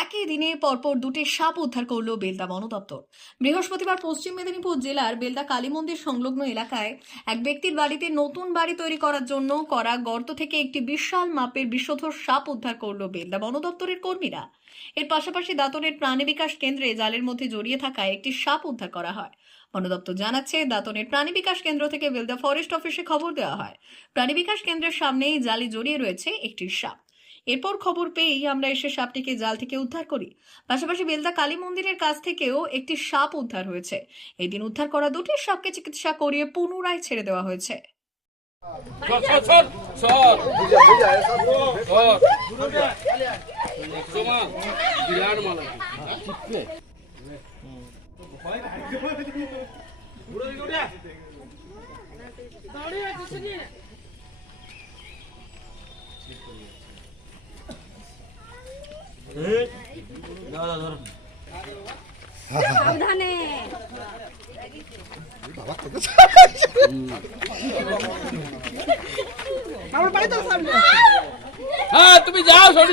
একই দিনে পরপর দুটি সাপ উদ্ধার করল বেলদা বন দপ্তর। বৃহস্পতিবার পশ্চিম মেদিনীপুর জেলার বেলদা কালী মন্দির সংলগ্ন এলাকায় এক ব্যক্তির বাড়িতে নতুন বাড়ি তৈরি করার জন্য করা গর্ত থেকে একটি বিশাল মাপের বিষধর সাপ উদ্ধার করল বেলদা বন দপ্তরের কর্মীরা। এর পাশাপাশি দাঁতনের প্রাণী বিকাশ কেন্দ্রে জালের মধ্যে জড়িয়ে থাকা একটি সাপ উদ্ধার করা হয়। বন দপ্তর জানাচ্ছে, দাঁতনের প্রাণী বিকাশ কেন্দ্র থেকে বেলদা ফরেস্ট অফিসে খবর দেওয়া হয়। প্রাণী বিকাশ কেন্দ্রের সামনেই জালে জড়িয়ে রয়েছে একটি সাপ। এরপর খবর পেয়েই আমরা এসে সাপটিকে জাল থেকে উদ্ধার করি। পাশাপাশি বেলদা কালী মন্দিরের কাছ থেকেও একটি সাপ উদ্ধার হয়েছে। এই দিন উদ্ধার করা দুটি সাপকে চিকিৎসা করিয়ে পুনরায় ছেড়ে দেওয়া হয়েছে। সর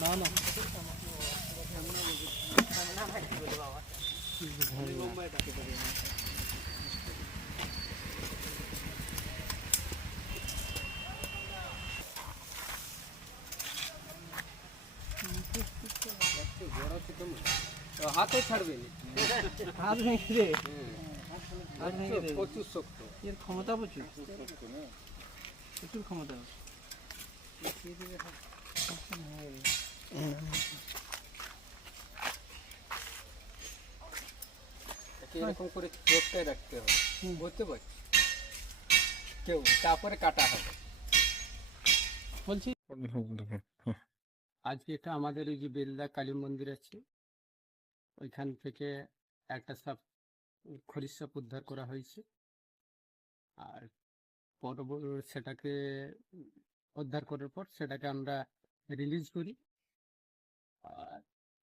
না হাত ভেঙে দে হাত ভেঙে প্রচুর শক্ত এর ক্ষমতা প্রচুর প্রচুর ক্ষমতা এরকম করে চোখটায় রাখতে হবে। বুঝতে পারছি। কেউ তারপরে কাটা হবে। বলছি আজকে এটা আমাদের এই যে বেলদা কালী মন্দির আছে ওইখান থেকে একটা সাপ খরির সাপ উদ্ধার করা হয়েছে। আর পরবর্তী সেটাকে উদ্ধার করার পর সেটাকে আমরা রিলিজ করি। আর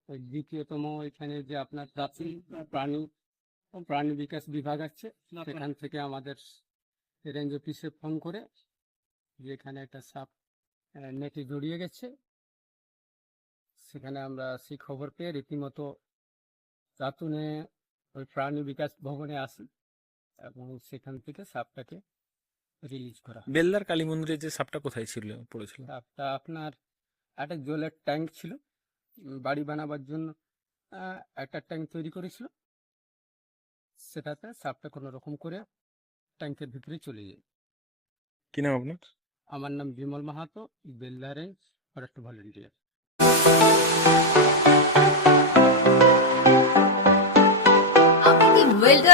ওই দ্বিতীয়তম এখানে যে আপনার প্রাচীন প্রাণী প্রাণী বিকাশ বিভাগ আছে সেখান থেকে আমাদের রেঞ্জ অফিসে ফোন করে যে এখানে একটা সাপ নেটে জড়িয়ে গেছে। সেখানে আমরা সেই খবর পেয়ে রীতিমতো চাতুনে ওই প্রাণী বিকাশ ভবনে আসি এবং সেখান থেকে সাপটাকে রিলিজ করা। বেলদার কালী মন্দিরে যে সাপটা কোথায় ছিল পড়েছিল? সাপটা আপনার একটা জলের ট্যাঙ্ক ছিল বাড়ি বানাবার জন্য একটা ট্যাঙ্ক তৈরি করেছিল। সেটাতে সাপটা কোনো রকম করে ট্যাঙ্কের ভিতরে চলে যায়। কি নাম আপনার? আমার নাম বিমল মাহাতো বেলদারে ফরেস্ট ভলেন্টিয়ার।